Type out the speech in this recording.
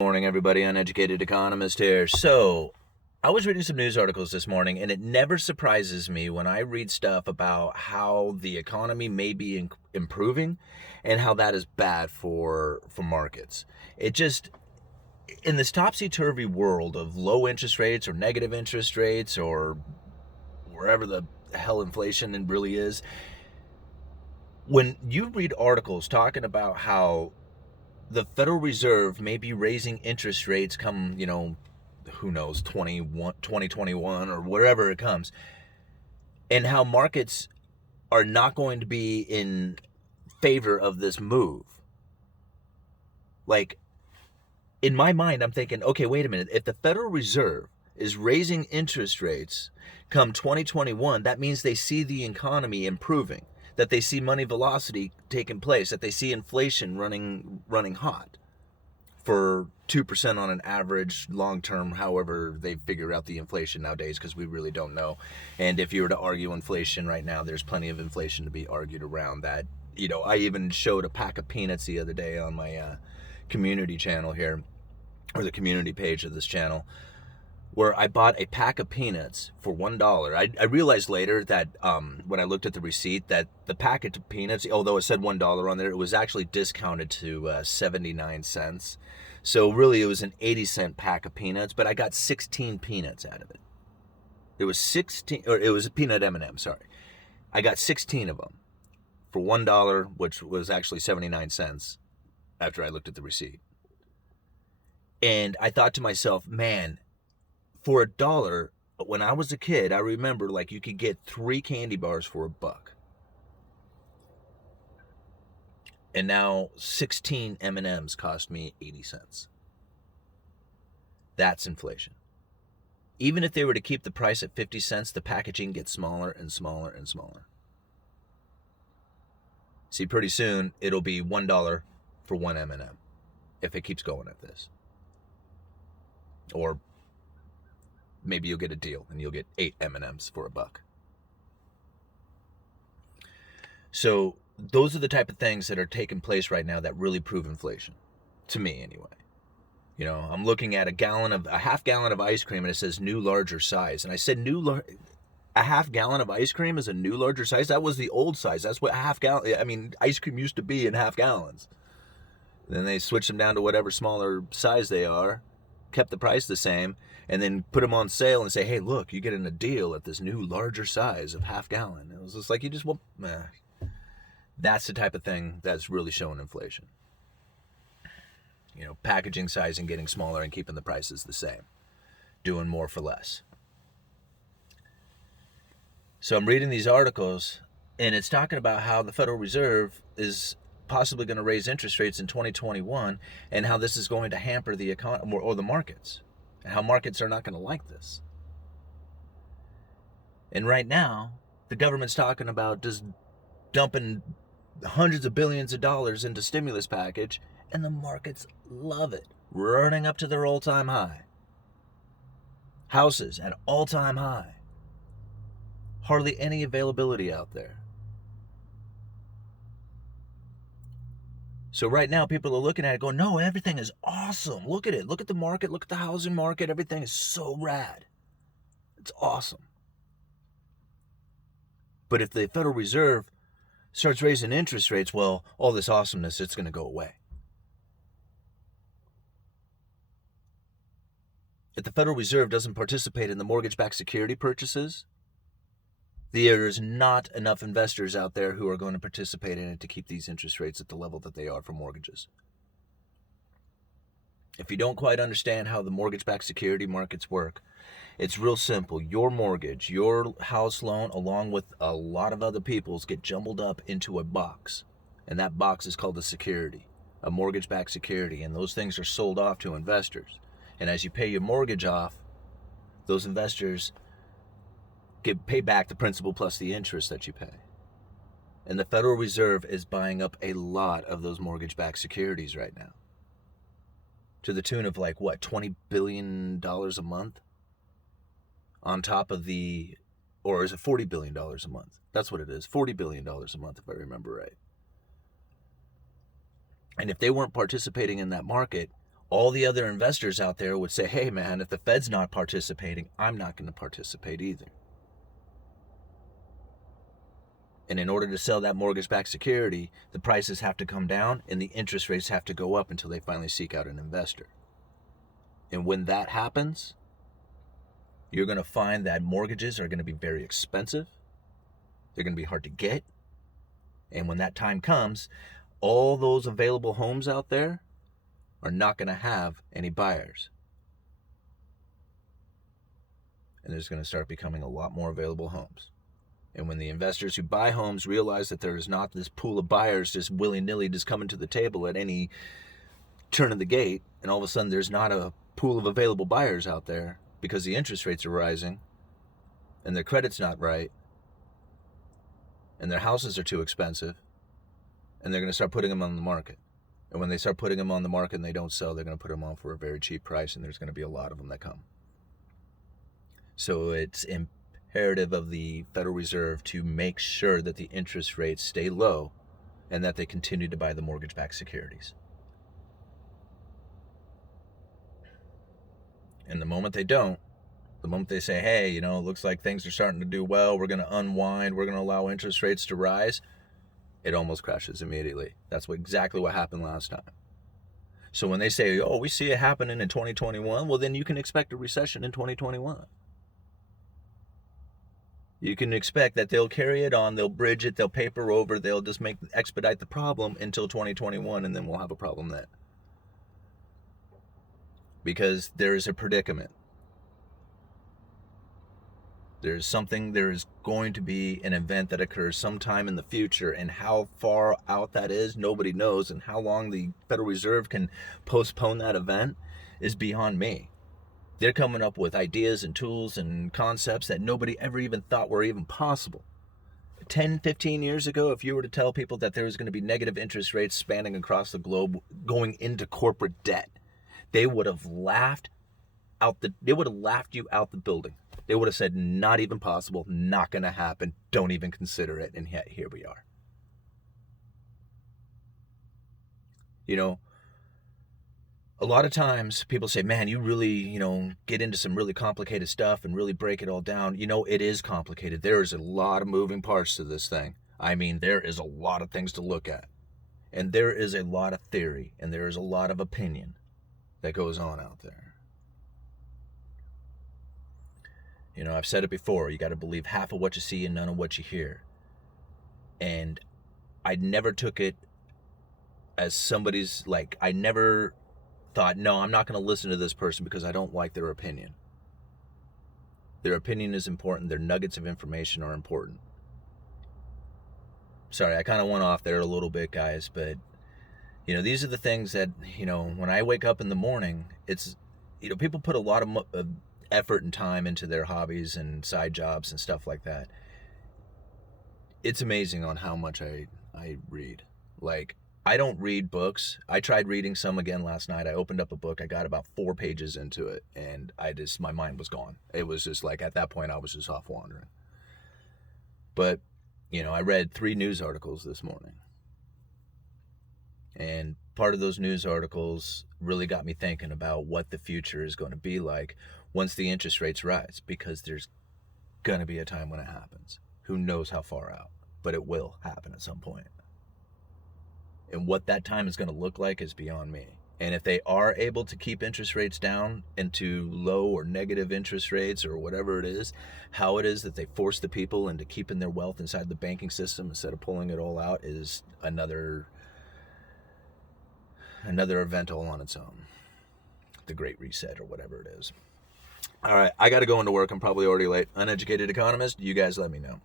Morning, everybody. Uneducated Economist here. So, I was reading some news articles this morning, and it never surprises me when I read stuff about how the economy may be improving and how that is bad for markets. It just, in this topsy-turvy world of low interest rates or negative interest rates or wherever the hell inflation really is, when you read articles talking about how the Federal Reserve may be raising interest rates come, who knows, 2021 or wherever it comes, and how markets are not going to be in favor of this move. Like, in my mind, I'm thinking, okay, wait a minute. If the Federal Reserve is raising interest rates come 2021, that means they see the economy improving, that they see money velocity taking place, that they see inflation running hot for 2% on an average long term, however they figure out the inflation nowadays, because we really don't know. And if you were to argue inflation right now, there's plenty of inflation to be argued around that. I even showed a pack of peanuts the other day on my community channel here, or the community page of this channel, where I bought a pack of peanuts for $1. I realized later that when I looked at the receipt that the packet of peanuts, although it said $1 on there, it was actually discounted to 79 cents. So really it was an 80-cent pack of peanuts, but I got 16 peanuts out of it. It was a peanut M&M, sorry. I got 16 of them for $1, which was actually 79 cents after I looked at the receipt. And I thought to myself, man, for $1, when I was a kid, I remember you could get 3 candy bars for $1. And now 16 M&Ms cost me 80 cents. That's inflation. Even if they were to keep the price at 50 cents, the packaging gets smaller and smaller and smaller. See, pretty soon it'll be $1 for 1 M&M if it keeps going at this. Or maybe you'll get a deal and you'll get 8 M&Ms for $1. So those are the type of things that are taking place right now that really prove inflation, to me anyway. I'm looking at a half gallon of ice cream, and it says new larger size. And I said a half gallon of ice cream is a new larger size? That was the old size. That's what ice cream used to be in half gallons. Then they switched them down to whatever smaller size they are, kept the price the same, and then put them on sale and say, hey, look, you're getting a deal at this new larger size of half gallon. It was just like, that's the type of thing that's really showing inflation. Packaging size and getting smaller and keeping the prices the same. Doing more for less. So I'm reading these articles, and it's talking about how the Federal Reserve is possibly going to raise interest rates in 2021, and how this is going to hamper the economy or the markets, and how markets are not going to like this. And right now, the government's talking about just dumping hundreds of billions of dollars into stimulus package, and the markets love it, running up to their all-time high. Houses at all-time high. Hardly any availability out there. So right now, people are looking at it going, no, everything is awesome. Look at it. Look at the market. Look at the housing market. Everything is so rad. It's awesome. But if the Federal Reserve starts raising interest rates, well, all this awesomeness, it's going to go away. If the Federal Reserve doesn't participate in the mortgage-backed security purchases, there is not enough investors out there who are going to participate in it to keep these interest rates at the level that they are for mortgages. If you don't quite understand how the mortgage-backed security markets work, it's real simple. Your mortgage, your house loan, along with a lot of other people's, get jumbled up into a box. And that box is called a security, a mortgage-backed security. And those things are sold off to investors. And as you pay your mortgage off, those investors pay back the principal plus the interest that you pay. And the Federal Reserve is buying up a lot of those mortgage-backed securities right now. To the tune of $20 billion a month? On top of or is it $40 billion a month? That's what it is, $40 billion a month if I remember right. And if they weren't participating in that market, all the other investors out there would say, hey man, if the Fed's not participating, I'm not going to participate either. And in order to sell that mortgage-backed security, the prices have to come down and the interest rates have to go up until they finally seek out an investor. And when that happens, you're going to find that mortgages are going to be very expensive. They're going to be hard to get. And when that time comes, all those available homes out there are not going to have any buyers. And there's going to start becoming a lot more available homes. And when the investors who buy homes realize that there is not this pool of buyers just willy-nilly just coming to the table at any turn of the gate, and all of a sudden there's not a pool of available buyers out there because the interest rates are rising and their credit's not right and their houses are too expensive, and they're going to start putting them on the market. And when they start putting them on the market and they don't sell, they're going to put them on for a very cheap price, and there's going to be a lot of them that come. So it's imperative of the Federal Reserve to make sure that the interest rates stay low and that they continue to buy the mortgage-backed securities. And the moment they don't, the moment they say, hey, it looks like things are starting to do well, we're going to unwind, we're going to allow interest rates to rise, it almost crashes immediately. That's exactly what happened last time. So when they say, oh, we see it happening in 2021, well, then you can expect a recession in 2021. You can expect that they'll carry it on, they'll bridge it, they'll paper over, they'll just expedite the problem until 2021, and then we'll have a problem then. Because there is a predicament. There is going to be an event that occurs sometime in the future, and how far out that is, nobody knows, and how long the Federal Reserve can postpone that event is beyond me. They're coming up with ideas and tools and concepts that nobody ever even thought were even possible. 10, 15 years ago, if you were to tell people that there was going to be negative interest rates spanning across the globe going into corporate debt, they would have laughed you out the building. They would have said, not even possible, not going to happen, don't even consider it, and yet here we are. A lot of times people say, man, you really, get into some really complicated stuff and really break it all down. It is complicated. There is a lot of moving parts to this thing. I mean, there is a lot of things to look at. And there is a lot of theory, and there is a lot of opinion that goes on out there. I've said it before, you got to believe half of what you see and none of what you hear. And I never took it as I never thought, no, I'm not going to listen to this person because I don't like their opinion. Their opinion is important. Their nuggets of information are important. Sorry, I kind of went off there a little bit, guys, but these are the things that, when I wake up in the morning, it's, people put a lot of effort and time into their hobbies and side jobs and stuff like that. It's amazing on how much I read. I don't read books. I tried reading some again last night. I opened up a book. I got about 4 pages into it, and my mind was gone. It was just at that point, I was just off wandering. But, I read 3 news articles this morning. And part of those news articles really got me thinking about what the future is going to be like once the interest rates rise, because there's going to be a time when it happens. Who knows how far out, but it will happen at some point. And what that time is going to look like is beyond me. And if they are able to keep interest rates down into low or negative interest rates or whatever it is, how it is that they force the people into keeping their wealth inside the banking system instead of pulling it all out is another event all on its own. The Great Reset or whatever it is. All right, I got to go into work. I'm probably already late. Uneducated Economist, you guys let me know.